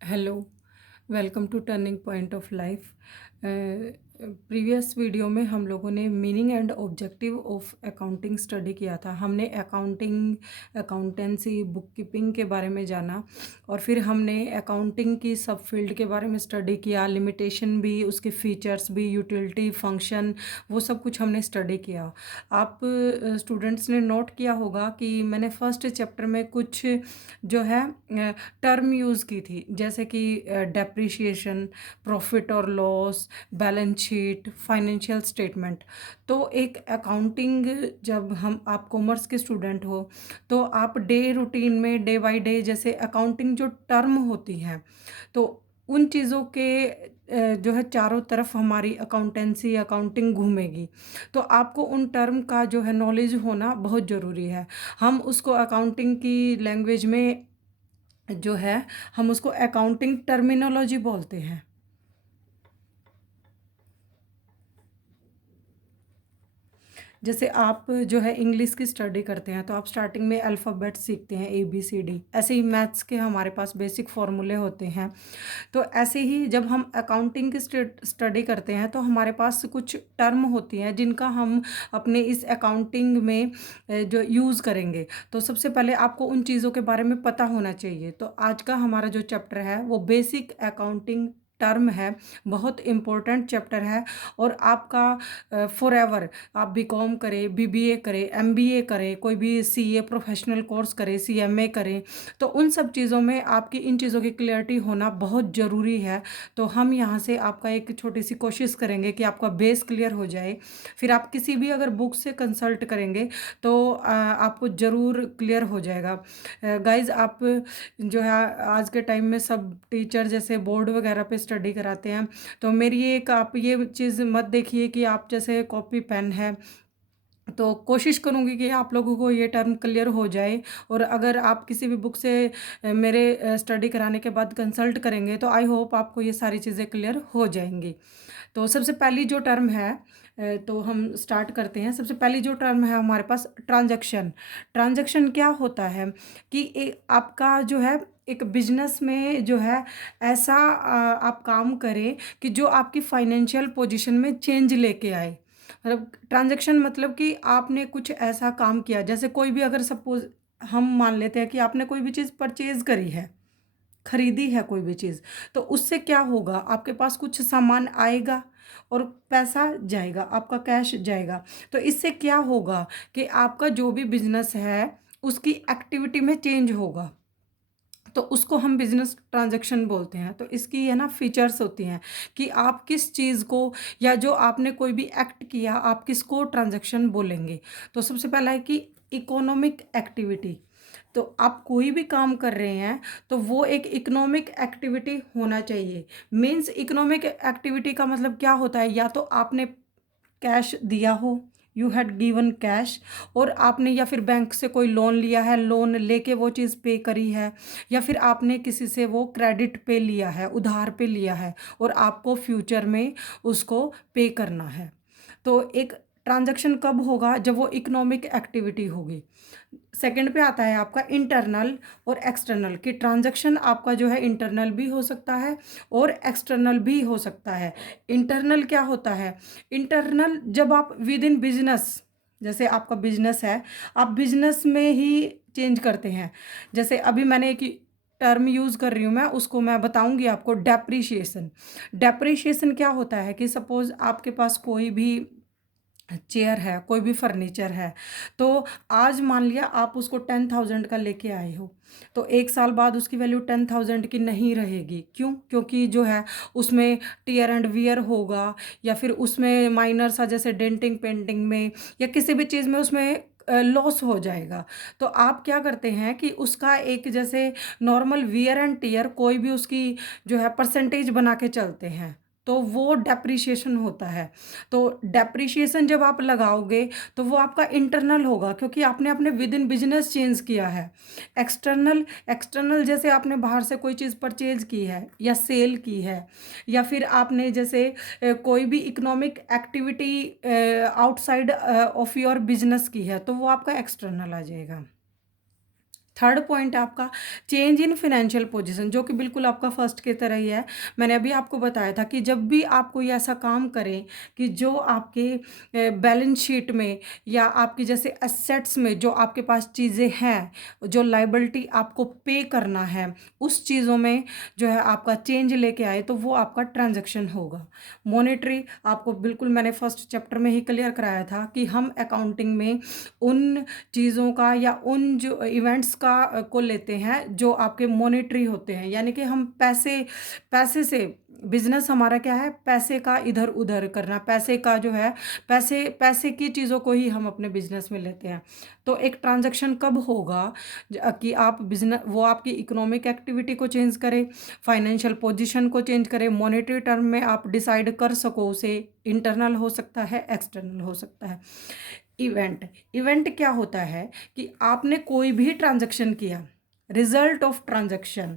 Hello, welcome to turning point of life. Previous video में हम लोगों ने meaning and objective of accounting study किया था। हमने अकाउंटिंग, अकाउंटेंसी, बुक कीपिंग के बारे में जाना और फिर हमने अकाउंटिंग की सब फील्ड के बारे में स्टडी किया, लिमिटेशन भी, उसके फीचर्स भी, यूटिलिटी, फंक्शन, वो सब कुछ हमने स्टडी किया। आप स्टूडेंट्स ने नोट किया होगा कि मैंने फर्स्ट चैप्टर में कुछ जो है टर्म यूज़ की थी, जैसे कि डेप्रिशिएशन, प्रॉफिट और loss, balance sheet, financial statement. तो एक अकाउंटिंग, जब हम आप कॉमर्स के स्टूडेंट हो तो आप डे रूटीन में डे बाय डे जैसे अकाउंटिंग जो टर्म होती हैं, तो उन चीज़ों के जो है चारों तरफ हमारी अकाउंटेंसी, अकाउंटिंग घूमेगी। तो आपको उन टर्म का जो है नॉलेज होना बहुत ज़रूरी है। हम उसको अकाउंटिंग की लैंग्वेज में जो है, हम उसको अकाउंटिंग टर्मिनोलॉजी बोलते हैं। जैसे आप जो है इंग्लिश की स्टडी करते हैं तो आप स्टार्टिंग में अल्फ़ाबेट सीखते हैं, ABCD। ऐसे ही मैथ्स के हमारे पास बेसिक फार्मूले होते हैं। तो ऐसे ही जब हम अकाउंटिंग की स्टडी करते हैं तो हमारे पास कुछ टर्म होती हैं जिनका हम अपने इस अकाउंटिंग में जो यूज़ करेंगे। तो सबसे पहले आपको उन चीज़ों के बारे में पता होना चाहिए। तो आज का हमारा जो चैप्टर है वो बेसिक अकाउंटिंग टर्म है, बहुत इम्पोर्टेंट चैप्टर है। और आपका फॉरएवर, आप बीकॉम करें, BBA करें, MBA करें, कोई भी CA प्रोफेशनल कोर्स करें, CMA करें, तो उन सब चीज़ों में आपकी इन चीज़ों की क्लियरिटी होना बहुत ज़रूरी है। तो हम यहाँ से आपका एक छोटी सी कोशिश करेंगे कि आपका बेस क्लियर हो जाए। फिर आप किसी भी अगर बुक से कंसल्ट करेंगे तो आपको ज़रूर क्लियर हो जाएगा। गाइज़, आप जो है आज के टाइम में सब टीचर जैसे बोर्ड वगैरह पे स्टडी कराते हैं, तो मेरी एक आप ये चीज़ मत देखिए कि आप जैसे कॉपी पेन है। तो कोशिश करूँगी कि आप लोगों को ये टर्म क्लियर हो जाए। और अगर आप किसी भी बुक से मेरे स्टडी कराने के बाद कंसल्ट करेंगे तो आई होप आपको ये सारी चीज़ें क्लियर हो जाएंगी। तो सबसे पहली जो टर्म है, तो हम स्टार्ट करते हैं। सबसे पहली जो टर्म है हमारे पास, ट्रांजैक्शन। ट्रांजैक्शन क्या होता है कि आपका जो है एक बिजनेस में जो है ऐसा आप काम करें कि जो आपकी फाइनेंशियल पोजीशन में चेंज लेके आए। मतलब ट्रांजैक्शन मतलब कि आपने कुछ ऐसा काम किया, जैसे कोई भी, अगर सपोज हम मान लेते हैं कि आपने कोई भी चीज़ परचेज करी है, खरीदी है कोई भी चीज़, तो उससे क्या होगा, आपके पास कुछ सामान आएगा और पैसा जाएगा, आपका कैश जाएगा। तो इससे क्या होगा कि आपका जो भी बिजनेस है उसकी एक्टिविटी में चेंज होगा, तो उसको हम बिजनेस ट्रांजैक्शन बोलते हैं। तो इसकी है ना फीचर्स होती हैं कि आप किस चीज़ को, या जो आपने कोई भी एक्ट किया, आप किसको ट्रांजैक्शन बोलेंगे। तो सबसे पहला है कि इकोनॉमिक एक्टिविटी। तो आप कोई भी काम कर रहे हैं तो वो एक इकोनॉमिक एक्टिविटी होना चाहिए। मीन्स इकोनॉमिक एक्टिविटी का मतलब क्या होता है, या तो आपने कैश दिया हो, यू हैड गिवन कैश, और आपने या फिर बैंक से कोई लोन लिया है, लोन लेके वो चीज़ पे करी है, या फिर आपने किसी से वो क्रेडिट पे लिया है, उधार पे लिया है, और आपको फ्यूचर में उसको पे करना है। तो एक ट्रांजैक्शन कब होगा, जब वो इकोनॉमिक एक्टिविटी होगी। सेकंड पे आता है आपका इंटरनल और एक्सटर्नल, कि ट्रांजैक्शन आपका जो है इंटरनल भी हो सकता है और एक्सटर्नल भी हो सकता है। इंटरनल क्या होता है, इंटरनल जब आप विद इन बिजनेस, जैसे आपका बिजनेस है, आप बिजनेस में ही चेंज करते हैं। जैसे अभी मैंने एक टर्म यूज़ कर रही हूँ, मैं उसको मैं बताऊंगी आपको, डेप्रीशिएशन। डेप्रीशिएशन क्या होता है कि सपोज़ आपके पास कोई भी चेयर है, कोई भी फर्नीचर है, तो आज मान लिया आप उसको 10,000 का लेके आए हो, तो 1 साल बाद उसकी वैल्यू 10,000 की नहीं रहेगी। क्यों? क्योंकि जो है उसमें टीयर एंड वियर होगा, या फिर उसमें माइनर सा जैसे डेंटिंग पेंटिंग में या किसी भी चीज़ में उसमें लॉस हो जाएगा। तो आप क्या करते हैं कि उसका एक जैसे नॉर्मल वियर एंड टीयर, कोई भी उसकी जो है परसेंटेज बना के चलते हैं, तो वो डेप्रिशिएशन होता है। तो डेप्रिशिएशन जब आप लगाओगे तो वो आपका इंटरनल होगा, क्योंकि आपने अपने विद इन बिजनेस चेंज किया है। एक्सटर्नल, एक्सटर्नल जैसे आपने बाहर से कोई चीज़ परचेज की है या सेल की है, या फिर आपने जैसे कोई भी economic activity outside of your business की है, तो वो आपका एक्सटर्नल आ जाएगा। थर्ड पॉइंट आपका चेंज इन फिनेंशियल पोजीशन, जो कि बिल्कुल आपका फर्स्ट के तरह ही है। मैंने अभी आपको बताया था कि जब भी आप कोई ऐसा काम करें कि जो आपके बैलेंस शीट में या आपकी जैसे एसेट्स में जो आपके पास चीज़ें हैं, जो लाइबिलिटी आपको पे करना है, उस चीज़ों में जो है आपका चेंज लेके आए, तो वो आपका ट्रांजैक्शन होगा। मॉनेटरी आपको बिल्कुल मैंने फर्स्ट चैप्टर में ही क्लियर कराया था कि हम अकाउंटिंग में उन चीज़ों का या उन जो इवेंट्स का को लेते हैं जो आपके मॉनेटरी होते हैं, यानी कि हम पैसे पैसे से बिजनेस हमारा क्या है, पैसे का इधर उधर करना, पैसे का जो है पैसे पैसे की चीज़ों को ही हम अपने बिजनेस में लेते हैं। तो एक ट्रांजैक्शन कब होगा कि आप बिजनेस वो आपकी इकोनॉमिक एक्टिविटी को चेंज करे, फाइनेंशियल पोजीशन को चेंज करे, मॉनेटरी टर्म में आप डिसाइड कर सको, उसे इंटरनल हो सकता है, एक्सटर्नल हो सकता है। इवेंट इवेंट क्या होता है कि आपने कोई भी ट्रांजैक्शन किया, रिजल्ट ऑफ ट्रांजैक्शन।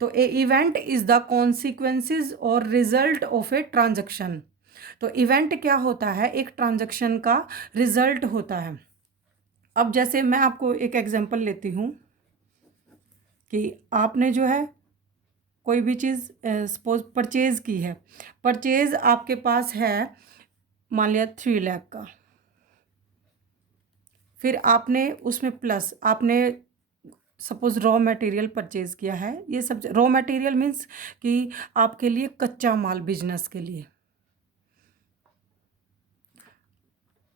तो ए इवेंट इज द कॉन्सिक्वेंसेस और रिजल्ट ऑफ ए ट्रांजैक्शन। तो इवेंट क्या होता है, एक ट्रांजैक्शन का रिजल्ट होता है। अब जैसे मैं आपको एक एग्जांपल लेती हूँ कि आपने जो है कोई भी चीज़ सपोज परचेज की है, परचेज आपके पास है मान लिया 3 लाख का, फिर आपने उसमें प्लस आपने सपोज रॉ मटेरियल परचेज किया है। ये सब रॉ मटेरियल मीन्स कि आपके लिए कच्चा माल, बिजनेस के लिए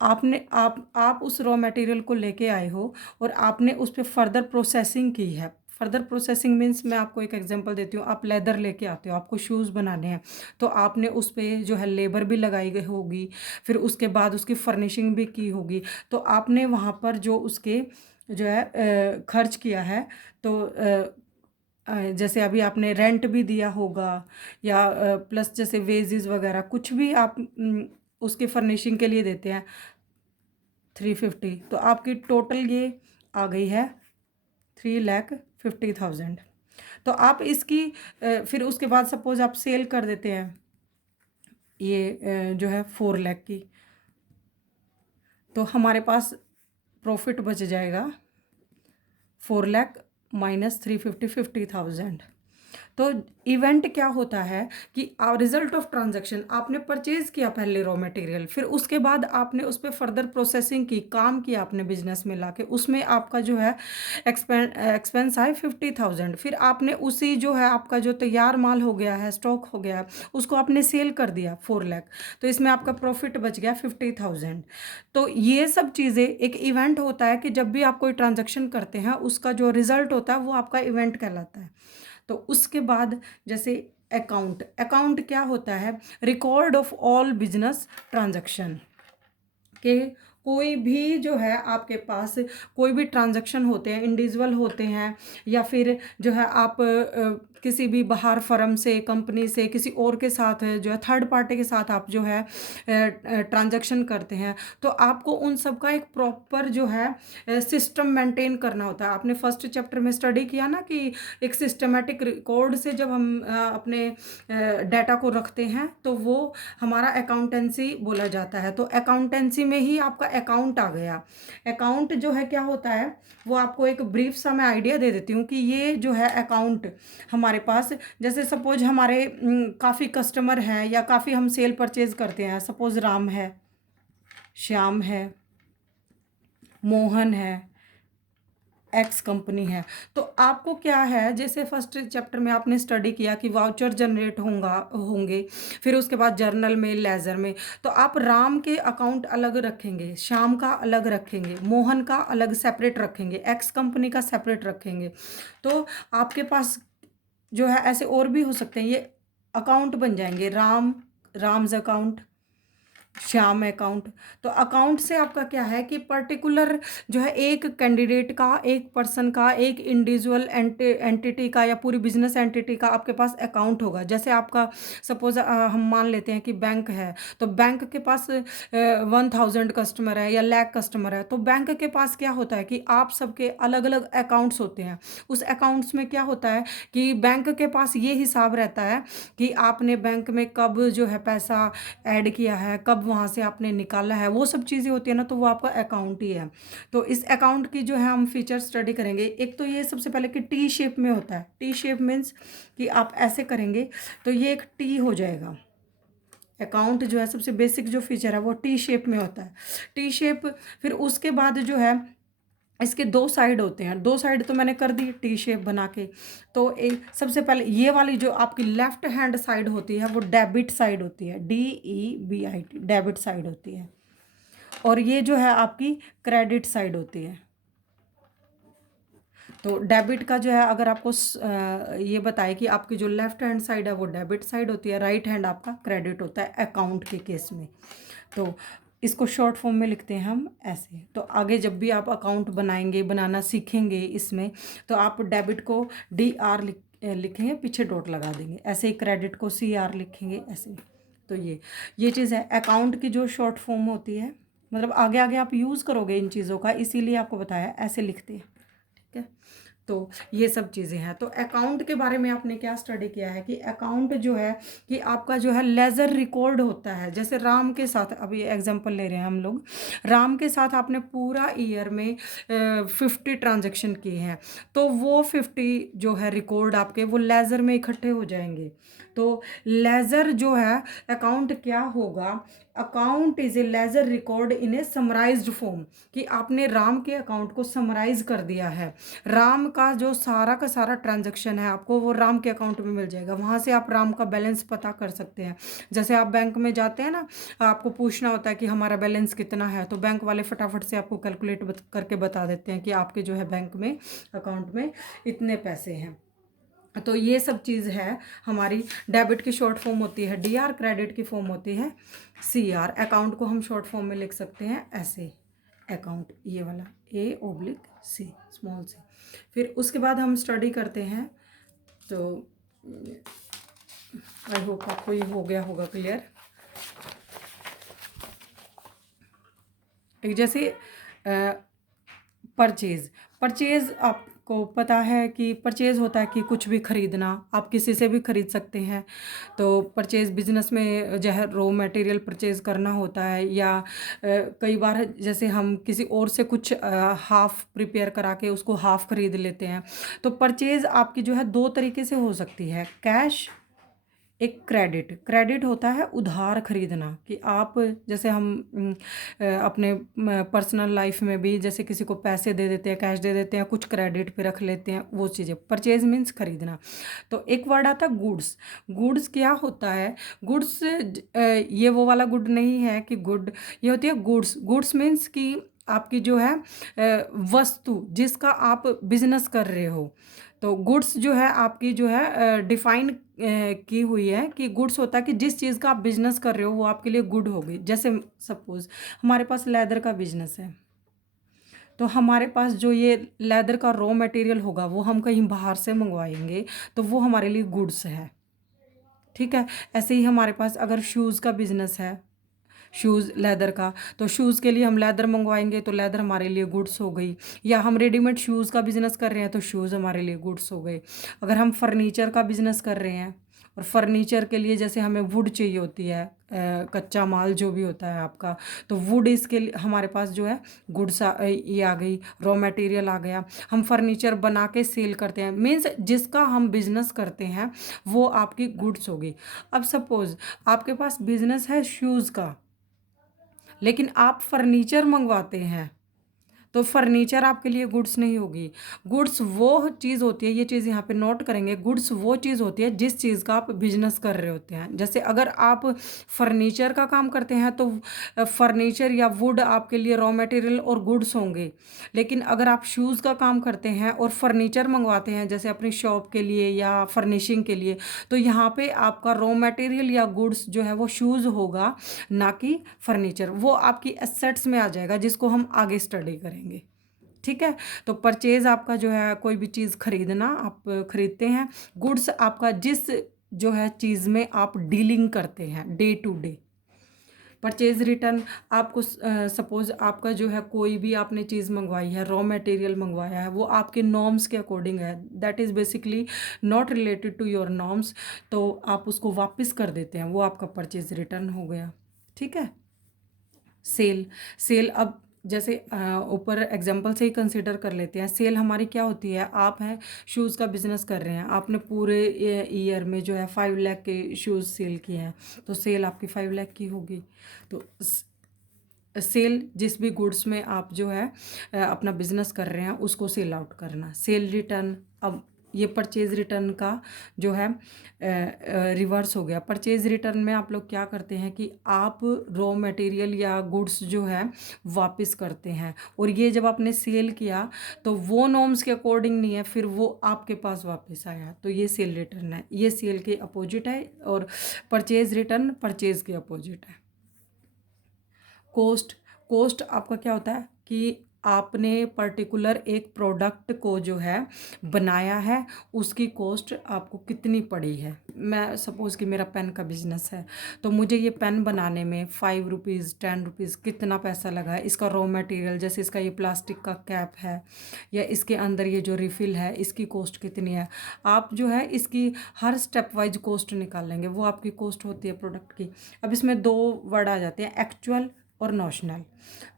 आप उस रॉ मटेरियल को लेके आए हो और आपने उस पर फर्दर प्रोसेसिंग की है। फर्दर प्रोसेसिंग मीन्स मैं आपको एक एग्जांपल देती हूँ, आप लेदर लेके आते हो, आपको शूज़ बनाने हैं, तो आपने उस पर जो है लेबर भी लगाई गई होगी, फिर उसके बाद उसकी फर्निशिंग भी की होगी, तो आपने वहाँ पर जो उसके जो है खर्च किया है। तो जैसे अभी आपने रेंट भी दिया होगा या प्लस जैसे वेजेस वगैरह कुछ भी आप उसके फर्निशिंग के लिए देते हैं 350, तो आपकी टोटल ये आ गई है 3,50,000। तो आप इसकी फिर उसके बाद सपोज आप सेल कर देते हैं ये जो है 4 लाख की, तो हमारे पास प्रॉफिट बच जाएगा 4 लाख माइनस 350,000। तो इवेंट क्या होता है कि रिजल्ट ऑफ ट्रांजैक्शन, आपने परचेज किया पहले रॉ मटेरियल, फिर उसके बाद आपने उस पर फर्दर प्रोसेसिंग की, काम किया आपने बिजनेस में लाके, उसमें आपका जो है एक्सपेंस आए 50,000, फिर आपने उसी जो है आपका जो तैयार माल हो गया है, स्टॉक हो गया है, उसको आपने सेल कर दिया 4 लाख, तो इसमें आपका प्रॉफिट बच गया 50,000। तो ये सब चीज़ें एक इवेंट होता है कि जब भी आप कोई ट्रांजैक्शन करते हैं उसका जो रिजल्ट होता है वो आपका इवेंट कहलाता है। तो उसके बाद जैसे अकाउंट, अकाउंट क्या होता है, record of all business transaction के कोई भी जो है आपके पास कोई भी ट्रांजैक्शन होते हैं, इंडिविजुअल होते हैं या फिर जो है आप किसी भी बाहर फर्म से, कंपनी से, किसी और के साथ जो है थर्ड पार्टी के साथ आप जो है ट्रांजैक्शन करते हैं, तो आपको उन सब का एक प्रॉपर जो है सिस्टम मेंटेन करना होता है। आपने फर्स्ट चैप्टर में स्टडी किया ना कि एक सिस्टमेटिक रिकॉर्ड से जब हम अपने डाटा को रखते हैं तो वो हमारा अकाउंटेंसी बोला जाता है। तो अकाउंटेंसी में ही आपका अकाउंट आ गया। अकाउंट जो है क्या होता है, वो आपको एक ब्रीफ सा मैं आइडिया दे देती हूँ कि ये जो है अकाउंट हमारे पास, जैसे सपोज हमारे काफ़ी कस्टमर हैं या काफ़ी हम सेल परचेज करते हैं, सपोज राम है, श्याम है, मोहन है, एक्स कंपनी है, तो आपको क्या है, जैसे फर्स्ट चैप्टर में आपने स्टडी किया कि वाउचर जनरेट होंगे, फिर उसके बाद जर्नल में, लेजर में, तो आप राम के अकाउंट अलग रखेंगे, श्याम का अलग रखेंगे, मोहन का अलग सेपरेट रखेंगे, एक्स कंपनी का सेपरेट रखेंगे। तो आपके पास जो है ऐसे और भी हो सकते हैं, ये अकाउंट बन जाएंगे, राम्स अकाउंट, श्याम अकाउंट। तो अकाउंट से आपका क्या है कि पर्टिकुलर जो है एक कैंडिडेट का, एक पर्सन का, एक इंडिविजुअल एंटिटी का या पूरी बिजनेस एंटिटी का आपके पास अकाउंट होगा। जैसे आपका सपोज हम मान लेते हैं कि बैंक है, तो बैंक के पास 1,000 कस्टमर है या लाख कस्टमर है, तो बैंक के पास क्या होता है कि आप सबके अलग अलग अकाउंट्स होते हैं। उस अकाउंट्स में क्या होता है कि बैंक के पास ये हिसाब रहता है कि आपने बैंक में कब जो है पैसा ऐड किया है, कब कब वहाँ से आपने निकाला है, वो सब चीज़ें होती है ना, तो वो आपका अकाउंट ही है। तो इस अकाउंट की जो है हम फीचर स्टडी करेंगे। एक तो ये सबसे पहले कि टी शेप में होता है। टी शेप मीन्स कि आप ऐसे करेंगे तो ये एक टी हो जाएगा। अकाउंट जो है सबसे बेसिक जो फीचर है वो टी शेप में होता है। टी शेप, फिर उसके बाद जो है इसके दो साइड होते हैं। दो साइड तो मैंने कर दी टी शेप बना के। तो एक सबसे पहले ये वाली जो आपकी लेफ्ट हैंड साइड होती है वो डेबिट साइड होती है, DEBIT, डेबिट साइड होती है। और ये जो है आपकी क्रेडिट साइड होती है। तो डेबिट का जो है अगर आपको ये बताए कि आपकी जो लेफ्ट हैंड साइड है वो डेबिट साइड होती है, राइट हैंड आपका क्रेडिट होता है अकाउंट के केस में। तो इसको शॉर्ट फॉर्म में लिखते हैं हम ऐसे। तो आगे जब भी आप अकाउंट बनाएंगे, बनाना सीखेंगे इसमें, तो आप डेबिट को DR लिखेंगे, पीछे डॉट लगा देंगे। ऐसे ही क्रेडिट को CR लिखेंगे ऐसे। तो ये चीज़ है अकाउंट की जो शॉर्ट फॉर्म होती है। मतलब आगे आगे आप यूज़ करोगे इन चीज़ों का, इसीलिए आपको बताया ऐसे लिखते हैं। ठीक है, तो ये सब चीज़ें हैं। तो अकाउंट के बारे में आपने क्या स्टडी किया है कि अकाउंट जो है कि आपका जो है लेज़र रिकॉर्ड होता है। जैसे राम के साथ, अभी एग्जांपल ले रहे हैं हम लोग, राम के साथ आपने पूरा ईयर में 50 ट्रांजैक्शन किए हैं, तो वो 50 जो है रिकॉर्ड आपके वो लेज़र में इकट्ठे हो जाएंगे। तो लेज़र जो है अकाउंट क्या होगा, account is a laser record in A summarised form, कि आपने राम के अकाउंट को समराइज कर दिया है। राम का जो सारा का सारा ट्रांजैक्शन है आपको वो राम के अकाउंट में मिल जाएगा। वहाँ से आप राम का बैलेंस पता कर सकते हैं। जैसे आप बैंक में जाते हैं ना, आपको पूछना होता है कि हमारा बैलेंस कितना है, तो बैंक वाले फटाफट से आपको कैलकुलेट करके बता देते हैं कि आपके जो है बैंक में अकाउंट में इतने पैसे हैं। तो ये सब चीज़ है हमारी। डेबिट की शॉर्ट फॉर्म होती है DR, क्रेडिट की फॉर्म होती है CR। अकाउंट को हम शॉर्ट फॉर्म में लिख सकते हैं ऐसे, अकाउंट ये वाला A/C, स्मॉल सी। फिर उसके बाद हम स्टडी करते हैं। तो आई होप आपको ये हो गया होगा क्लियर। एक जैसे परचेज, परचेज आपको पता है कि परचेज होता है कि कुछ भी खरीदना, आप किसी से भी खरीद सकते हैं। तो परचेज बिजनेस में जो है रॉ मटेरियल परचेज करना होता है, या कई बार जैसे हम किसी और से कुछ हाफ प्रिपेयर करा के उसको हाफ खरीद लेते हैं। तो परचेज आपकी जो है दो तरीके से हो सकती है, कैश, एक क्रेडिट। क्रेडिट होता है उधार खरीदना, कि आप जैसे हम अपने पर्सनल लाइफ में भी जैसे किसी को पैसे दे देते हैं, कैश दे देते हैं, कुछ क्रेडिट पे रख लेते हैं, वो चीज़ें। परचेज मीन्स खरीदना। तो एक वर्ड आता है गुड्स। गुड्स क्या होता है, गुड्स ये वो वाला गुड नहीं है कि गुड, ये होती है गुड्स। गुड्स मीन्स कि आपकी जो है वस्तु जिसका आप बिजनेस कर रहे हो। तो गुड्स जो है आपकी जो है डिफाइन की हुई है कि गुड्स होता है कि जिस चीज़ का आप बिजनेस कर रहे हो वो आपके लिए गुड होगी। जैसे सपोज हमारे पास लेदर का बिजनेस है, तो हमारे पास जो ये लेदर का रॉ मटेरियल होगा वो हम कहीं बाहर से मंगवाएंगे, तो वो हमारे लिए गुड्स है। ठीक है, ऐसे ही हमारे पास अगर शूज़ का बिजनेस है, शूज़ लेदर का, तो शूज़ के लिए हम लेदर मंगवाएंगे तो लेदर हमारे लिए गुड्स हो गई। या हम रेडीमेड शूज़ का बिज़नेस कर रहे हैं तो शूज़ हमारे लिए गुड्स हो गए। अगर हम फर्नीचर का बिज़नेस कर रहे हैं और फर्नीचर के लिए जैसे हमें वुड चाहिए होती है, कच्चा माल जो भी होता है आपका, तो वुड इसके लिए हमारे पास जो है गुड्स ये आ गई, रॉ मटेरियल आ गया। हम फर्नीचर बना के सेल करते हैं, मीन्स जिसका हम बिज़नेस करते हैं वो आपकी गुड्स होगी। अब सपोज़ आपके पास बिज़नेस है शूज़ का, लेकिन आप फर्नीचर मंगवाते हैं, तो फर्नीचर आपके लिए गुड्स नहीं होगी। गुड्स वो चीज़ होती है, ये चीज़ यहाँ पे नोट करेंगे, गुड्स वो चीज़ होती है जिस चीज़ का आप बिजनेस कर रहे होते हैं। जैसे अगर आप फर्नीचर का काम करते हैं तो फर्नीचर या वुड आपके लिए रॉ मटेरियल और गुड्स होंगे। लेकिन अगर आप शूज़ का काम करते हैं और फर्नीचर मंगवाते हैं जैसे अपनी शॉप के लिए या फर्निशिंग के लिए, तो यहाँ पे आपका रॉ मटेरियल या गुड्स जो है वो शूज़ होगा, ना कि फर्नीचर। वो आपकी एसेट्स में आ जाएगा जिसको हम आगे स्टडी करेंगे। ठीक है, तो परचेज आपका जो है कोई भी चीज़ खरीदना, आप खरीदते हैं। गुड्स आपका जिस जो है चीज़ में आप डीलिंग करते हैं day to day. Purchase return आपको सपोज आपका जो है कोई भी आपने चीज़ मंगवाई है, रॉ मटेरियल मंगवाया है, वो आपके नॉर्म्स के अकॉर्डिंग है, that is basically not related to your norms, तो आप उसको वापस कर देते हैं, वो आपका परचेज रिटर्न हो गया। ठीक है, सेल सेल अब जैसे ऊपर एग्जांपल से ही कंसीडर कर लेते हैं। सेल हमारी क्या होती है, आप हैं शूज़ का बिजनेस कर रहे हैं, आपने पूरे ईयर में जो है 5 लाख के शूज़ सेल किए हैं, तो सेल आपकी 5 लाख की होगी। तो सेल जिस भी गुड्स में आप जो है अपना बिजनेस कर रहे हैं उसको सेल आउट करना। सेल रिटर्न, अब ये परचेज रिटर्न का जो है रिवर्स हो गया। परचेज रिटर्न में आप लोग क्या करते हैं कि आप रॉ मटेरियल या गुड्स जो है वापस करते हैं, और ये जब आपने सेल किया तो वो नॉर्म्स के अकॉर्डिंग नहीं है, फिर वो आपके पास वापस आया, तो ये सेल रिटर्न है। ये सेल के अपोजिट है, और परचेज रिटर्न परचेज के अपोजिट है। कोस्ट, कोस्ट आपका क्या होता है कि आपने पर्टिकुलर एक प्रोडक्ट को जो है बनाया है, उसकी कॉस्ट आपको कितनी पड़ी है। मैं सपोज़ कि मेरा पेन का बिजनेस है, तो मुझे ये पेन बनाने में 5 रुपीज़ 10 रुपीज़ कितना पैसा लगा है। इसका रॉ मटेरियल, जैसे इसका ये प्लास्टिक का कैप है या इसके अंदर ये जो रिफ़िल है, इसकी कॉस्ट कितनी है। आप जो है इसकी हर स्टेप वाइज कॉस्ट निकाल लेंगे, वो आपकी कॉस्ट होती है प्रोडक्ट की। अब इसमें दो वर्ड आ जाते हैं, एक्चुअल और नॉशनल।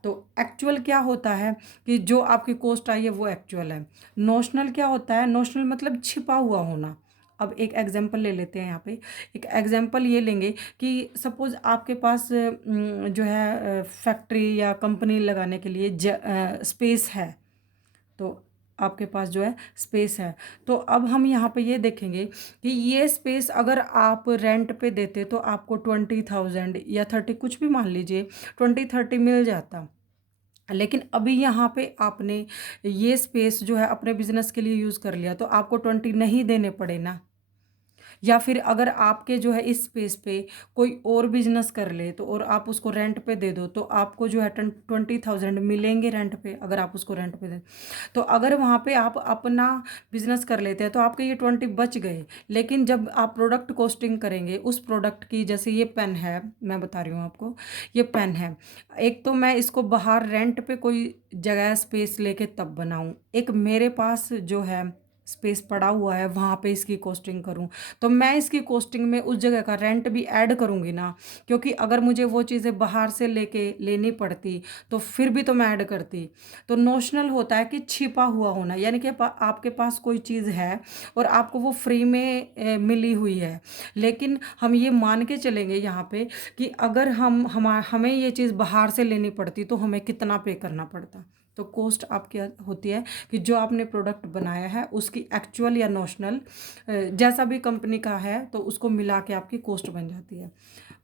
तो एक्चुअल क्या होता है कि जो आपकी कॉस्ट आई है वो एक्चुअल है। नॉशनल क्या होता है, नॉशनल मतलब छिपा हुआ होना। अब एक एग्जांपल ले लेते हैं यहाँ पे। एक एग्जांपल ये लेंगे कि सपोज़ आपके पास जो है फैक्ट्री या कंपनी लगाने के लिए स्पेस है, तो आपके पास जो है स्पेस है। तो अब हम यहाँ पे ये देखेंगे कि ये स्पेस अगर आप रेंट पे देते तो आपको 20,000 या 30, कुछ भी मान लीजिए 20-30 मिल जाता। लेकिन अभी यहाँ पे आपने ये स्पेस जो है अपने बिजनेस के लिए यूज़ कर लिया, तो आपको 20 नहीं देने पड़े ना। या फिर अगर आपके जो है इस स्पेस पे कोई और बिजनेस कर ले, तो और आप उसको रेंट पे दे दो, तो आपको जो है 20,000 मिलेंगे रेंट पे, अगर आप उसको रेंट पे दें। तो अगर वहाँ पे आप अपना बिजनेस कर लेते हैं तो आपके ये 20 बच गए। लेकिन जब आप प्रोडक्ट कॉस्टिंग करेंगे उस प्रोडक्ट की, जैसे ये पेन है, मैं बता रही हूँ आपको, ये पेन है, एक तो मैं इसको बाहर रेंट पे कोई जगह स्पेस लेके तब बनाऊँ, एक मेरे पास जो है स्पेस पड़ा हुआ है वहाँ पे इसकी कॉस्टिंग करूँ, तो मैं इसकी कॉस्टिंग में उस जगह का रेंट भी ऐड करूँगी ना। क्योंकि अगर मुझे वो चीज़ें बाहर से लेके लेनी पड़ती तो फिर भी तो मैं ऐड करती। तो नॉशनल होता है कि छिपा हुआ होना, यानी कि आपके पास कोई चीज़ है और आपको वो फ्री में मिली हुई है, लेकिन हम ये मान के चलेंगे यहाँ पे कि अगर हमें ये चीज़ बाहर से लेनी पड़ती तो हमें कितना पे करना पड़ता। तो कॉस्ट आपकी होती है कि जो आपने प्रोडक्ट बनाया है उसकी एक्चुअल या नॉशनल, जैसा भी कंपनी का है, तो उसको मिला के आपकी कॉस्ट बन जाती है।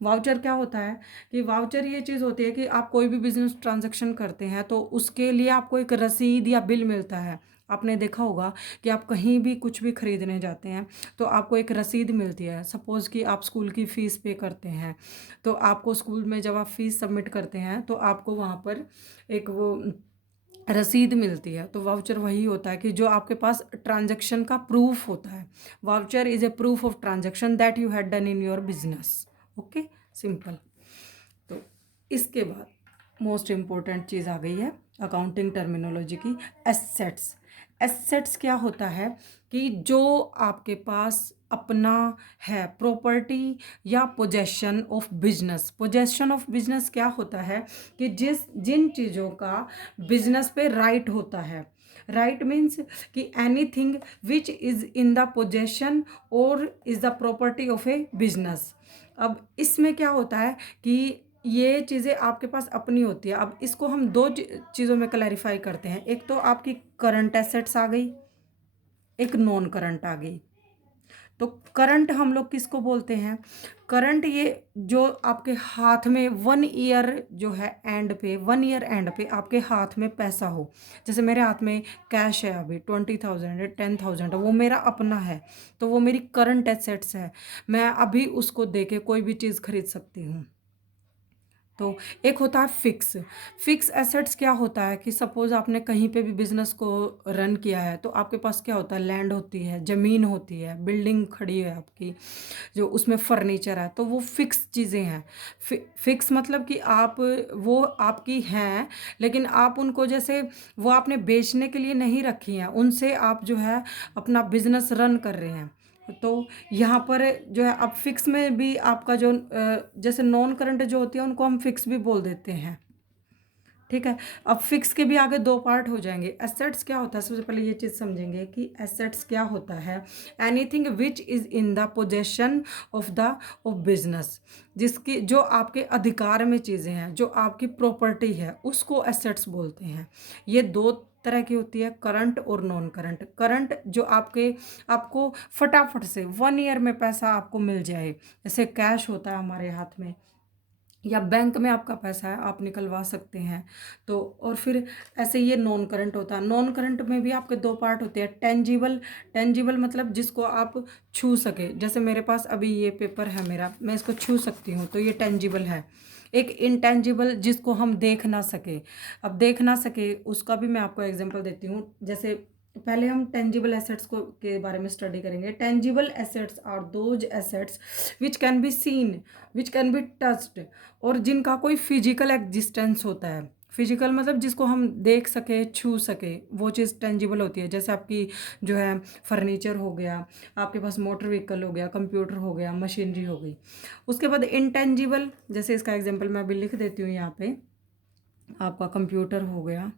वाउचर क्या होता है कि वाउचर ये चीज़ होती है कि आप कोई भी बिजनेस ट्रांजैक्शन करते हैं तो उसके लिए आपको एक रसीद या बिल मिलता है। आपने देखा होगा कि आप कहीं भी कुछ भी खरीदने जाते हैं तो आपको एक रसीद मिलती है। सपोज़ कि आप स्कूल की फ़ीस पे करते हैं, तो आपको स्कूल में जब आप फ़ीस सबमिट करते हैं तो आपको वहाँ पर एक वो रसीद मिलती है। तो वाउचर वही होता है कि जो आपके पास ट्रांजैक्शन का प्रूफ होता है। Voucher is a proof of transaction that you had done in your business. Okay, simple. तो इसके बाद मोस्ट इम्पोर्टेंट चीज़ आ गई है अकाउंटिंग टर्मिनोलॉजी की, एसेट्स। एसेट्स क्या होता है कि जो आपके पास अपना है प्रॉपर्टी या possession of business. Possession of business क्या होता है कि जिन चीज़ों का बिजनेस पे राइट होता है। राइट मीन्स कि anything which is in the possession और is the property of a business. अब इसमें क्या होता है कि ये चीज़ें आपके पास अपनी होती है। अब इसको हम दो चीज़ों में क्लैरिफाई करते हैं। एक तो आपकी करंट एसेट्स आ गई, एक नॉन करंट आ गई। तो करंट हम लोग किसको बोलते हैं, करंट ये जो आपके हाथ में 1 ईयर जो है एंड पे, 1 ईयर एंड पे आपके हाथ में पैसा हो। जैसे मेरे हाथ में कैश है अभी 20,000 है, 10,000 है, वो मेरा अपना है, तो वो मेरी करंट एसेट्स है। मैं अभी उसको दे के कोई भी चीज़ खरीद सकती हूँ। तो एक होता है फिक्स। फिक्स एसेट्स क्या होता है कि सपोज़ आपने कहीं पे भी बिजनेस को रन किया है, तो आपके पास क्या होता है, लैंड होती है, ज़मीन होती है, बिल्डिंग खड़ी है आपकी, जो उसमें फर्नीचर है, तो वो फिक्स चीज़ें हैं। फिक्स मतलब कि आप, वो आपकी हैं, लेकिन आप उनको जैसे वो आपने बेचने के लिए नहीं रखी हैं, उनसे आप जो है अपना बिजनेस रन कर रहे हैं। तो यहाँ पर जो है अब फिक्स में भी आपका जो जैसे नॉन करंट जो होती है उनको हम फिक्स भी बोल देते हैं। ठीक है। अब फिक्स के भी आगे दो पार्ट हो जाएंगे। एसेट्स क्या होता है, सबसे पहले ये चीज़ समझेंगे कि एसेट्स क्या होता है। Anything which is in the possession of the of business, जिसकी जो आपके अधिकार में चीज़ें हैं, जो आपकी प्रॉपर्टी है, उसको एसेट्स बोलते हैं। ये दो तरह की होती है, करंट और नॉन करंट। करंट जो आपको फटाफट से 1 ईयर में पैसा आपको मिल जाए, जैसे कैश होता है हमारे हाथ में, या बैंक में आपका पैसा है, आप निकलवा सकते हैं। तो और फिर ऐसे ये नॉन करंट होता है। नॉन करंट में भी आपके दो पार्ट होते हैं। टेंजिबल, टेंजिबल मतलब जिसको आप छू सके, जैसे मेरे पास अभी ये पेपर है मेरा, मैं इसको छू सकती हूँ, तो ये टेंजिबल है। एक इनटेंजिबल जिसको हम देख ना सके। अब देख ना सके उसका भी मैं आपको एग्जांपल देती हूँ। जैसे पहले हम टेंजिबल एसेट्स को के बारे में स्टडी करेंगे। Tangible assets are those assets which can be seen, which can be touched, और जिनका कोई फिजिकल एग्जिस्टेंस होता है। फिजिकल मतलब जिसको हम देख सके, छू सके, वो चीज़ टेंजिबल होती है। जैसे आपकी जो है फर्नीचर हो गया, आपके पास मोटर व्हीकल हो गया, कंप्यूटर हो गया, मशीनरी हो गई। उसके बाद इनटेंजिबल, जैसे इसका एग्जांपल मैं अभी लिख देती हूँ यहाँ पे। आपका कंप्यूटर हो गया,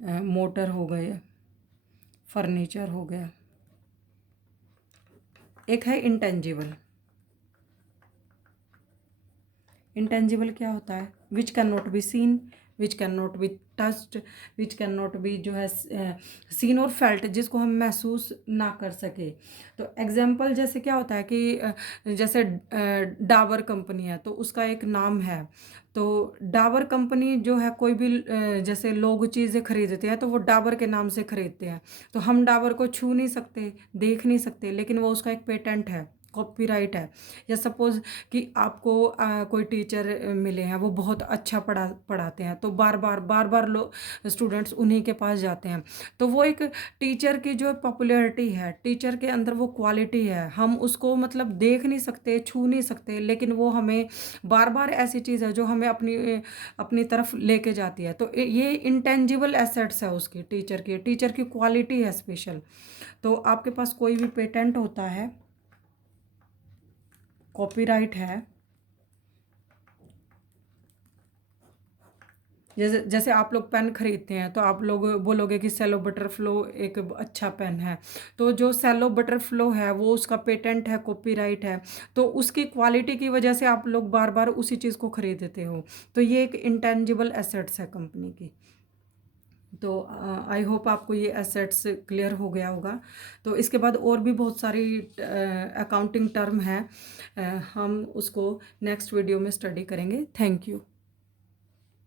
मोटर हो गए, फर्नीचर हो गया। एक है इनटेंजिबल। इंटेंजिबल क्या होता है, which can not be seen, which can not be touched, which can not be जो है सीन और फेल्ट, जिसको हम महसूस ना कर सके। तो एग्जाम्पल जैसे क्या होता है कि जैसे डाबर कंपनी है, तो उसका एक नाम है। तो डाबर कंपनी जो है, कोई भी जैसे लोग चीज़ें खरीदते हैं तो वो डाबर के नाम से खरीदते हैं। तो हम डाबर को छू नहीं सकते, देख नहीं सकते, लेकिन वो उसका एक पेटेंट है, कॉपीराइट है। या सपोज कि आपको कोई टीचर मिले हैं, वो बहुत अच्छा पढ़ाते हैं, तो बार बार लोग स्टूडेंट्स उन्हीं के पास जाते हैं। तो वो एक टीचर की जो पॉपुलैरिटी है, टीचर के अंदर वो क्वालिटी है, हम उसको मतलब देख नहीं सकते, छू नहीं सकते, लेकिन वो हमें बार बार ऐसी चीज़ है जो हमें अपनी अपनी तरफ लेके जाती है। तो ये इंटेंजिबल एसेट्स है उसकी, टीचर की क्वालिटी है स्पेशल। तो आपके पास कोई भी पेटेंट होता है, कॉपीराइट है, जैसे जैसे आप लोग पेन खरीदते हैं तो आप लोग बोलोगे कि सेलो बटरफ्लो एक अच्छा पेन है। तो जो सेलो बटरफ्लो है वो उसका पेटेंट है, कॉपीराइट है। तो उसकी क्वालिटी की वजह से आप लोग बार बार उसी चीज़ को खरीदते हो। तो ये एक इंटेंजिबल एसेट्स है कंपनी की। तो आई होप आपको ये एसेट्स क्लियर हो गया होगा। तो इसके बाद और भी बहुत सारी अकाउंटिंग टर्म है, हम उसको नेक्स्ट वीडियो में स्टडी करेंगे। Thank you.